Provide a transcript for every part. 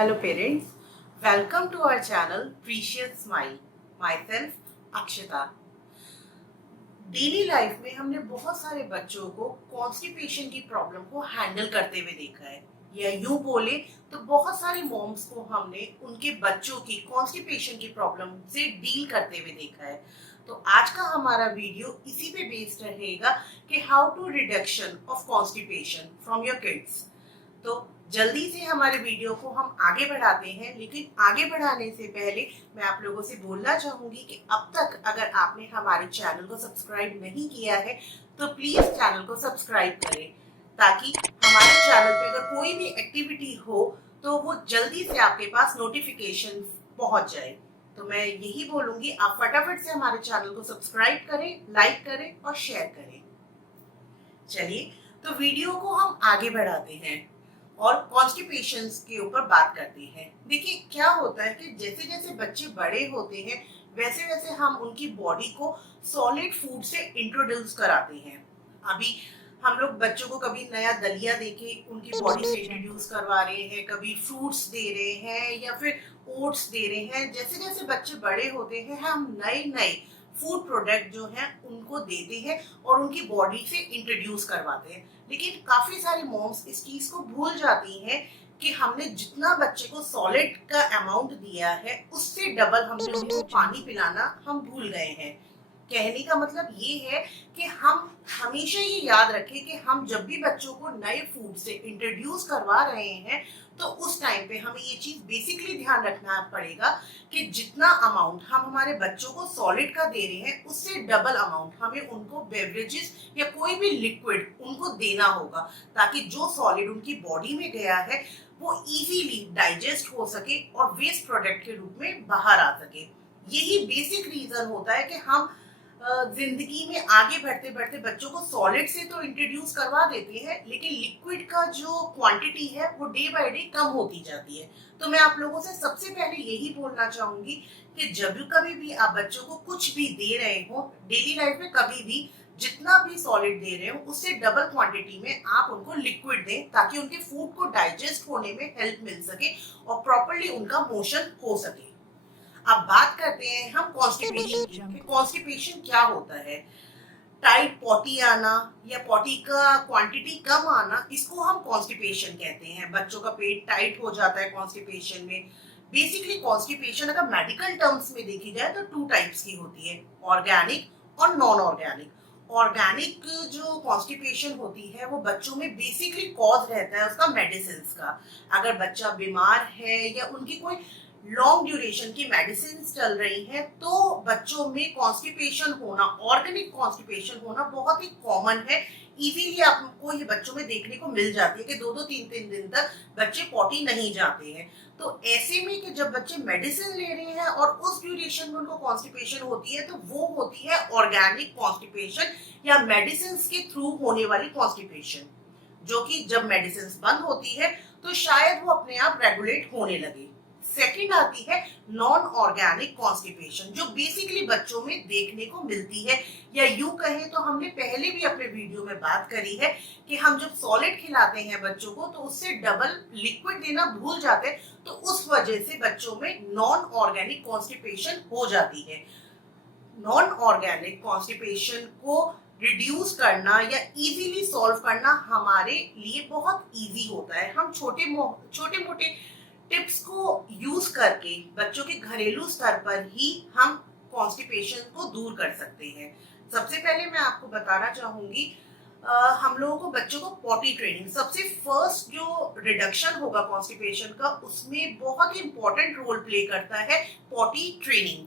Hello parents, welcome to our channel Precious Smile. Myself Akshita. Daily life में हमने बहुत सारे बच्चों को कॉन्स्टिपेशन की प्रॉब्लम को हैंडल करते हुए देखा है, या यूं बोले तो बहुत सारी मॉम्स को हमने उनके बच्चों की कॉन्स्टिपेशन की प्रॉब्लम से डील करते हुए देखा है। तो आज का हमारा वीडियो इसी पे बेस्ड रहेगा कि how to reduction of constipation from your kids. तो जल्दी से हमारे वीडियो को हम आगे बढ़ाते हैं, लेकिन आगे बढ़ाने से पहले मैं आप लोगों से बोलना चाहूंगी कि अब तक अगर आपने हमारे चैनल को सब्सक्राइब नहीं किया है तो प्लीज चैनल को सब्सक्राइब करें, ताकि हमारे चैनल पे अगर कोई भी एक्टिविटी हो तो वो जल्दी से आपके पास नोटिफिकेशन पहुंच जाए। तो मैं यही बोलूंगी, आप फटाफट से हमारे चैनल को सब्सक्राइब करें, लाइक करें और शेयर करें। चलिए तो वीडियो को हम आगे बढ़ाते हैं और कॉन्स्टिपेशन के ऊपर बात करते हैं। देखिए क्या होता है कि जैसे जैसे बच्चे बड़े होते हैं वैसे वैसे हम उनकी बॉडी को सॉलिड फूड से इंट्रोड्यूस कराते हैं। अभी हम लोग बच्चों को कभी नया दलिया देके उनकी बॉडी से इंट्रोड्यूस करवा रहे हैं, कभी फ्रूट्स दे रहे हैं या फिर ओट्स दे रहे हैं। जैसे जैसे बच्चे बड़े होते हैं हम नए नए फूड प्रोडक्ट जो हैं उनको देते हैं और उनकी बॉडी से इंट्रोड्यूस करवाते हैं। लेकिन काफी सारी मॉम्स इस चीज को भूल जाती हैं कि हमने जितना बच्चे को सॉलिड का अमाउंट दिया है उससे डबल हमने उनको पानी पिलाना हम भूल गए हैं। कहने का मतलब ये है कि हम हमेशा ये याद रखें कि हम जब भी बच्चों को नए फूड से इंट्रोड्यूस करवा रहे हैं तो उस टाइम पे हमें ये चीज बेसिकली ध्यान रखना पड़ेगा कि जितना अमाउंट हम हमारे बच्चों को सॉलिड का दे रहे हैं उससे डबल अमाउंट हमें उनको बेवरेजेस या कोई भी लिक्विड उनको देना होगा, ताकि जो सॉलिड उनकी बॉडी में गया है वो इजीली डाइजेस्ट हो सके और वेस्ट प्रोडक्ट के रूप में बाहर आ सके। यही बेसिक रीजन होता है कि हम जिंदगी में आगे बढ़ते बढ़ते बच्चों को सॉलिड से तो इंट्रोड्यूस करवा देते हैं, लेकिन लिक्विड का जो क्वांटिटी है वो डे बाय डे कम होती जाती है। तो मैं आप लोगों से सबसे पहले यही बोलना चाहूंगी कि जब कभी भी आप बच्चों को कुछ भी दे रहे हो डेली लाइफ में, कभी भी जितना भी सॉलिड दे रहे हो उससे डबल क्वांटिटी में आप उनको लिक्विड दें, ताकि उनके फूड को डाइजेस्ट होने में हेल्प मिल सके और प्रॉपरली उनका मोशन हो सके। अब बात करते हैं हम कॉन्स्टिपेशन की। कॉन्स्टिपेशन क्या होता है? टाइट पॉटी आना या पॉटी का क्वांटिटी कम आना, इसको हम कॉन्स्टिपेशन कहते हैं। बच्चों का पेट टाइट हो जाता है कॉन्स्टिपेशन में। बेसिकली कॉन्स्टिपेशन अगर मेडिकल टर्म्स में देखी जाए तो टू टाइप्स की होती है, ऑर्गेनिक और नॉन ऑर्गेनिक। ऑर्गेनिक जो कॉन्स्टिपेशन होती है वो बच्चों में बेसिकली कॉज रहता है उसका मेडिसिन का। अगर बच्चा बीमार है या उनकी कोई लॉन्ग ड्यूरेशन की मेडिसिन चल रही है तो बच्चों में कॉन्स्टिपेशन होना, ऑर्गेनिक कॉन्स्टिपेशन होना बहुत ही कॉमन है। इजीली आपको ये बच्चों में देखने को मिल जाती है कि 2-2 3-3 दिन तक बच्चे पॉटी नहीं जाते हैं। तो ऐसे में कि जब बच्चे मेडिसिन ले रहे हैं और उस ड्यूरेशन में उनको कॉन्स्टिपेशन होती है तो वो होती है ऑर्गेनिक कॉन्स्टिपेशन या मेडिसिन के थ्रू होने वाली कॉन्स्टिपेशन, जो कि जब मेडिसिन बंद होती है तो शायद वो अपने आप रेगुलेट होने लगे। सेकंड आती है नॉन ऑर्गेनिक कॉन्स्टिपेशन, जो बेसिकली बच्चों में देखने को मिलती है, या यूं कहें तो हमने पहले भी अपने वीडियो में बात करी है कि हम जब सॉलिड खिलाते हैं बच्चों को तो उससे डबल लिक्विड देना भूल जाते हैं, तो उस वजह से बच्चों में नॉन ऑर्गेनिक कॉन्स्टिपेशन हो जाती है। नॉन ऑर्गेनिक कॉन्स्टिपेशन को रिड्यूस करना या इजीली सॉल्व करना हमारे लिए बहुत इजी होता है। हम छोटे मोटे टिप्स को यूज करके बच्चों के घरेलू स्तर पर ही हम कॉन्स्टिपेशन को दूर कर सकते हैं। सबसे पहले मैं आपको बताना चाहूंगी, हम लोगों को बच्चों को पॉटी ट्रेनिंग, सबसे फर्स्ट जो रिडक्शन होगा कॉन्स्टिपेशन का उसमें बहुत ही इंपॉर्टेंट रोल प्ले करता है पॉटी ट्रेनिंग।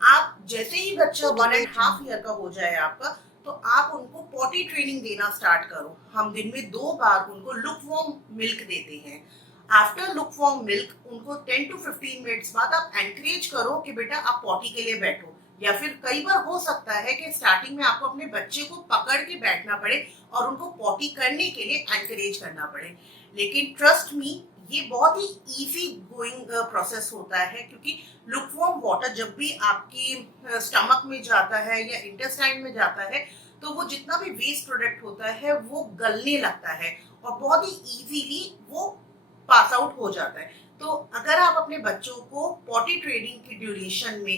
आप जैसे ही बच्चा 1.5 ईयर का हो जाए आपका, तो आप उनको पॉटी ट्रेनिंग देना स्टार्ट करो। हम दिन में 2 बार उनको लुकवार्म मिल्क देते हैं। आफ्टर लुकवार्म मिल्क उनको 10 to 15 मिनट्स बाद आप एनकरेज करो कि बेटा आप पॉटी के लिए बैठो, या फिर कई बार हो सकता है कि स्टार्टिंग में आपको अपने बच्चे को पकड़ के बैठना पड़े और उनको पॉटी करने के लिए एनकरेज करना पड़े। लेकिन ट्रस्ट मी, ये बहुत ही इजी गोइंग प्रोसेस होता है, क्योंकि लुकवार्म वाटर जब भी आपकी स्टमक में जाता है या इंटेस्टाइन में जाता है तो वो जितना भी वेस्ट प्रोडक्ट होता है वो गलने लगता है और बहुत ही इजीली वो पास आउट हो जाता है। तो अगर आप अपने बच्चों को पॉटी ट्रेनिंग की ड्यूरेशन में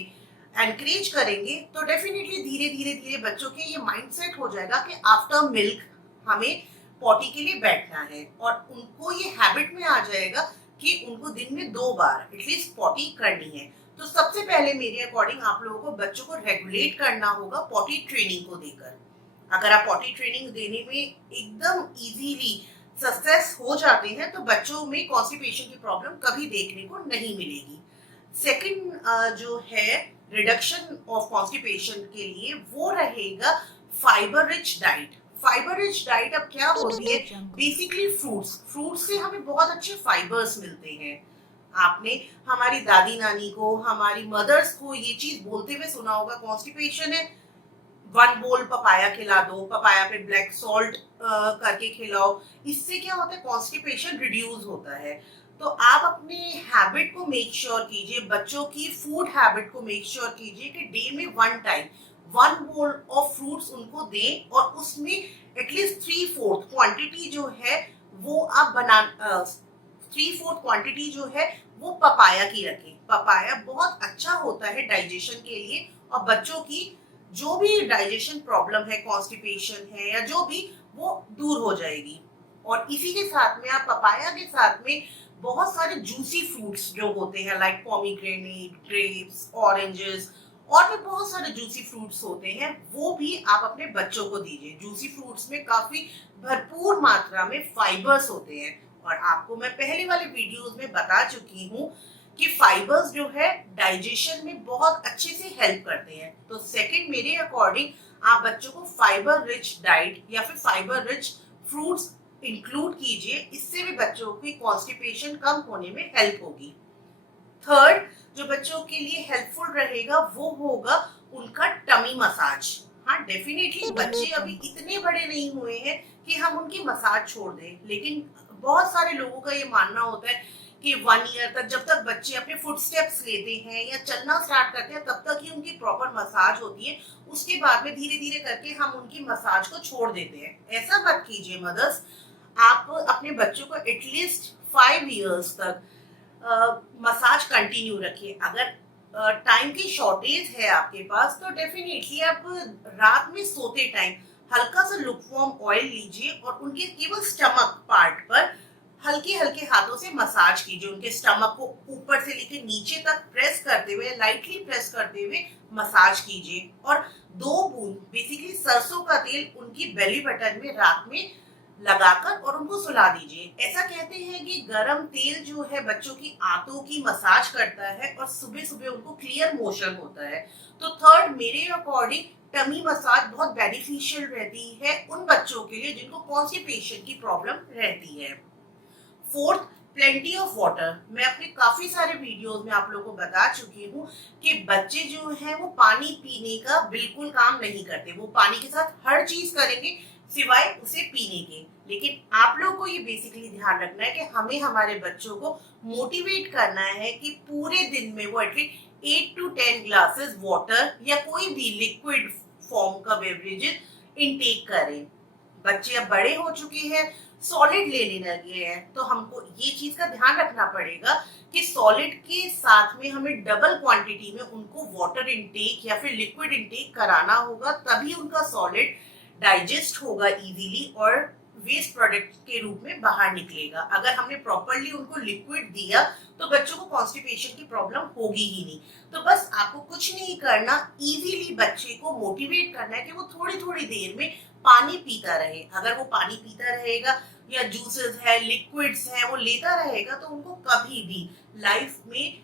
एनकरेज करेंगे तो डेफिनेटली धीरे धीरे धीरे बच्चों के ये माइंडसेट हो जाएगा कि आफ्टर मिल्क हमें पॉटी के लिए बैठना है, और उनको ये हैबिट में आ जाएगा कि उनको दिन में 2 बार एटलीस्ट पॉटी करनी है। तो सबसे पहले मेरे अकॉर्डिंग आप लोगों को बच्चों को रेगुलेट करना होगा पॉटी ट्रेनिंग को देकर। अगर आप पॉटी ट्रेनिंग देने में एकदम इजीली सक्सेस हो जाते हैं तो बच्चों में कॉन्स्टिपेशन की प्रॉब्लम कभी देखने को नहीं मिलेगी। सेकंड जो है रिडक्शन ऑफ कॉन्स्टिपेशन के लिए वो रहेगा fibre rich diet. Fibre rich diet अब क्या होती है, बेसिकली फ्रूट्स से हमें बहुत अच्छे फाइबर्स मिलते हैं। आपने हमारी दादी नानी को, हमारी मदर्स को ये चीज बोलते हुए सुना होगा, कॉन्स्टिपेशन है 1 बोल पपाया खिला दो, पपाया पे ब्लैक सॉल्ट करके खिलाओ। इससे क्या होता है, कॉन्स्टिपेशन रिड्यूस होता है। तो आप अपने हैबिट को मेक श्योर कीजिए, बच्चों की फूड हैबिट को मेक श्योर कीजिए कि डे में 1 टाइम 1 बोल ऑफ फ्रूट्स उनको दें, और उसमें एटलीस्ट 3/4 क्वांटिटी जो है वो आप 3/4 क्वांटिटी जो है वो पपाया की रखें। पपाया बहुत अच्छा होता है डाइजेशन के लिए, और बच्चों की जो भी डाइजेशन प्रॉब्लम है, कॉन्स्टिपेशन है या जो भी, वो दूर हो जाएगी। और इसी के साथ में आप पपाया के साथ में बहुत सारे जूसी फ्रूट्स जो होते हैं लाइक पोमीग्रेनेट, ग्रेप्स, ऑरेंजेस, और भी बहुत सारे जूसी फ्रूट्स होते हैं, वो भी आप अपने बच्चों को दीजिए। जूसी फ्रूट्स में काफी भरपूर मात्रा में फाइबर्स होते हैं, और आपको मैं पहले वाले वीडियोस में बता चुकी हूँ कि फाइबर्स जो है डाइजेशन में बहुत अच्छे से हेल्प करते हैं। तो सेकंड, मेरे अकॉर्डिंग आप बच्चों को फाइबर रिच डाइट या फिर फाइबर रिच फ्रूट्स इंक्लूड कीजिए, इससे भी बच्चों की कॉन्स्टिपेशन कम होने में हेल्प होगी। थर्ड, जो बच्चों के लिए हेल्पफुल रहेगा वो होगा उनका टमी मसाज। हाँ, डेफिनेटली बच्चे अभी इतने बड़े नहीं हुए हैं कि हम उनकी मसाज छोड़ दें, लेकिन बहुत सारे लोगों का ये मानना होता है कि 1 ईयर तक, जब तक बच्चे अपने फुटस्टेप्स लेते हैं या चलना स्टार्ट करते हैं, तब तक ही उनकी प्रॉपर मसाज होती है। उसके बाद में धीरे धीरे करके हम उनकी मसाज को छोड़ देते हैं। ऐसा मत कीजिए मदर्स, आप अपने बच्चों को एटलीस्ट 5 इयर्स तक मसाज कंटिन्यू रखिए। अगर टाइम की शॉर्टेज है आपके पास तो डेफिनेटली आप रात में सोते टाइम हल्का सा लुकवार्म ऑयल लीजिए और उनके केवल स्टमक पार्ट पर हल्के हल्के हाथों से मसाज कीजिए। उनके स्टमक को ऊपर से लेकर नीचे तक प्रेस करते हुए, लाइटली प्रेस करते हुए मसाज कीजिए, और 2 बूंद बेसिकली सरसों का तेल उनकी बेली बटन में रात में लगाकर और उनको सुला दीजिए। ऐसा कहते हैं कि गरम तेल जो है बच्चों की आंतों की मसाज करता है और सुबह सुबह उनको क्लियर मोशन होता है। तो थर्ड, मेरे अकॉर्डिंग टमी मसाज बहुत बेनिफिशियल रहती है उन बच्चों के लिए जिनको कॉन्स्टिपेशन की प्रॉब्लम रहती है। Fourth, plenty of water. मैं अपने काफी सारे वीडियोस में आप लोगों को बता चुकी हूँ कि बच्चे जो हैं वो पानी पीने का बिल्कुल काम नहीं करते। वो पानी के साथ हर चीज करेंगे सिवाय उसे पीने के। लेकिन आप लोगों को ये बेसिकली ध्यान रखना है कि हमें हमारे बच्चों को मोटिवेट करना है कि पूरे दिन में वो एटलीस्ट 8 to 10 ग्लासेस वाटर या कोई भी लिक्विड फॉर्म का बेवरेजेस इनटेक करें। बच्चे अब बड़े हो चुके हैं, सॉलिड लेने लगे हैं, तो हमको ये चीज का ध्यान रखना पड़ेगा कि सॉलिड के साथ में हमें डबल क्वांटिटी में उनको वाटर इनटेक या फिर लिक्विड इनटेक कराना होगा, तभी उनका सॉलिड डाइजेस्ट होगा इजीली और वेस्ट प्रोडक्ट के रूप में बाहर निकलेगा। अगर हमने प्रॉपरली उनको लिक्विड दिया तो बच्चों को कॉन्स्टिपेशन की प्रॉब्लम होगी ही नहीं। तो बस आपको कुछ नहीं करना, इजीली बच्चे को मोटिवेट करना है कि वो थोड़ी थोड़ी देर में पानी पीता रहे। अगर वो पानी पीता रहेगा या जूसेस है, लिक्विड्स है, वो लेता रहेगा तो उनको कभी भी लाइफ में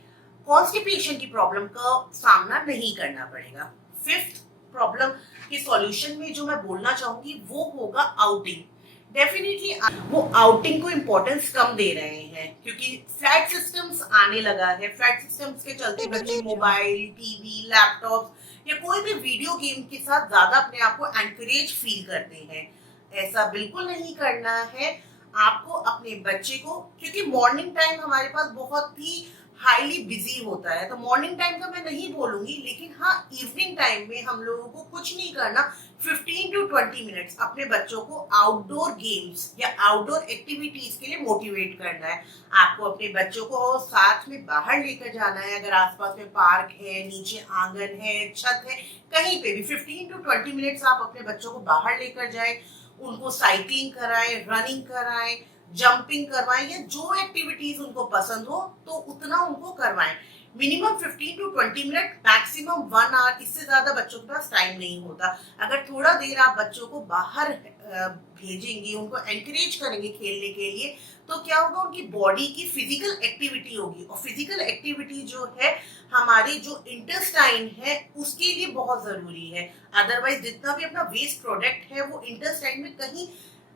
कॉन्स्टिपेशन की प्रॉब्लम का सामना नहीं करना पड़ेगा। फिफ्थ प्रॉब्लम के सॉल्यूशन में जो मैं बोलना चाहूंगी वो होगा आउटिंग। डेफिनेटली वो आउटिंग को इम्पोर्टेंस कम दे रहे हैं क्योंकि फ्लैट सिस्टम्स आने लगा है। फ्लैट सिस्टम्स के चलते बच्चे मोबाइल, टीवी, लैपटॉप या कोई भी वीडियो गेम के साथ ज्यादा अपने आप को एनकरेज फील करते हैं। ऐसा बिल्कुल नहीं करना है। आपको अपने बच्चे को, क्योंकि मॉर्निंग टाइम हमारे पास बहुत ही हाईली बिजी होता है, तो मॉर्निंग टाइम का मैं नहीं बोलूंगी, लेकिन हाँ इवनिंग टाइम में हम लोगों को कुछ नहीं करना, 15 to 20 मिनट्स अपने बच्चों को आउटडोर गेम्स या आउटडोर एक्टिविटीज के लिए मोटिवेट करना है। आपको अपने बच्चों को साथ में बाहर लेकर जाना है। अगर आसपास में पार्क है, नीचे आंगन है, छत है, कहीं पे भी 15 टू 20 मिनट्स आप अपने बच्चों को बाहर लेकर जाएं, उनको साइकिलिंग कराएं, रनिंग कराएं, जंपिंग करवाएं या जो एक्टिविटीज उनको पसंद हो तो उतना उनको करवाएं। Minimum 15 to 20 minute, maximum 1 hour, इससे ज्यादा बच्चों के पास टाइम नहीं होता। अगर थोड़ा देर आप बच्चों को बाहर भेजेंगे, उनको एनकरेज करेंगे खेलने के लिए, तो क्या होगा, उनकी बॉडी की फिजिकल एक्टिविटी होगी। और फिजिकल एक्टिविटी जो है हमारे जो इंटेस्टाइन है उसके लिए बहुत जरूरी है। अदरवाइज जितना भी अपना वेस्ट प्रोडक्ट है वो इंटेस्टाइन में कहीं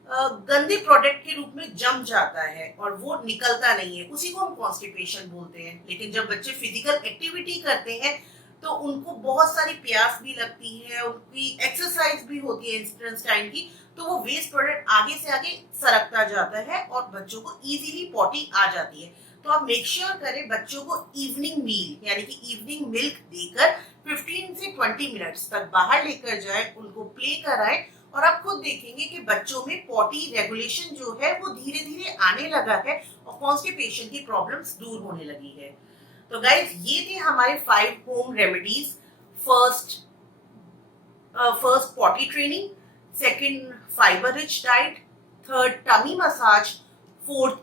गंदे प्रोडक्ट के रूप में जम जाता है और वो निकलता नहीं है, उसी को हम कॉन्स्टिपेशन बोलते हैं। लेकिन जब बच्चे फिजिकल एक्टिविटी करते हैं तो उनको बहुत सारी प्यास भी लगती है, उनकी एक्सरसाइज भी होती है इंटेस्टाइन की, तो वो वेस्ट प्रोडक्ट आगे से आगे सरकता जाता है और बच्चों को इजीली पॉटी आ जाती है। तो आप मेक श्योर करें बच्चों को इवनिंग मील यानी कि इवनिंग मिल्क देकर 15 से 20 मिनट्स तक बाहर लेकर जाए, उनको प्ले कराएं और आप खुद देखेंगे कि बच्चों में पॉटी रेगुलेशन जो है वो धीरे धीरे आने लगा है और कॉन्स्टिपेशन की प्रॉब्लम्स दूर होने लगी है। तो गाइज ये थे हमारे 5 home remedies. First potty training, second fibre rich diet, third tummy massage, fourth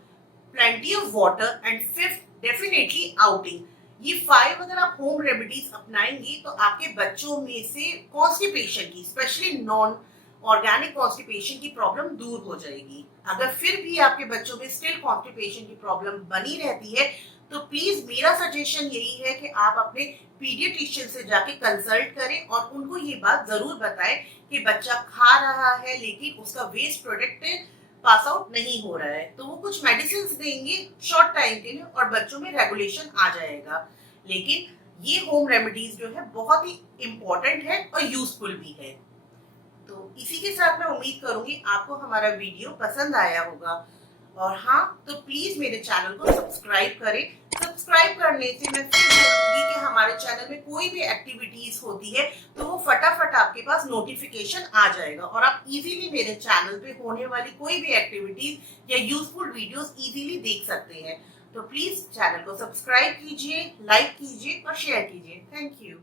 plenty of water and fifth definitely outing. ये 5 अगर आप होम रेमेडीज अपनाएंगे तो आपके बच्चों में से कॉन्स्टिपेशन की, स्पेशली नॉन ऑर्गेनिक कॉन्स्टिपेशन की प्रॉब्लम दूर हो जाएगी। अगर फिर भी आपके बच्चों में स्टिल कॉन्स्टिपेशन की प्रॉब्लम बनी रहती है तो प्लीज मेरा सजेशन यही है कि आप अपने पीडियाट्रिशियन से जाके कंसल्ट करें और उनको ये बात जरूर बताएं कि बच्चा खा रहा है लेकिन उसका वेस्ट प्रोडक्ट पास आउट नहीं हो रहा है, तो वो कुछ मेडिसिन देंगे शॉर्ट टाइम के लिए और बच्चों में रेगुलेशन आ जाएगा। लेकिन ये होम रेमेडीज जो है बहुत ही इंपॉर्टेंट है और यूजफुल भी है। तो इसी के साथ मैं उम्मीद करूंगी आपको हमारा वीडियो पसंद आया होगा। और हाँ, तो प्लीज मेरे चैनल को सब्सक्राइब करें। सब्सक्राइब करने से मैं फिर बोलूंगी कि हमारे चैनल में कोई भी एक्टिविटीज होती है तो वो फटाफट आपके पास नोटिफिकेशन आ जाएगा और आप इजीली मेरे चैनल पे होने वाली कोई भी एक्टिविटीज या यूजफुल वीडियोस इजीली देख सकते हैं। तो प्लीज चैनल को सब्सक्राइब कीजिए, लाइक कीजिए और शेयर कीजिए। Thank you.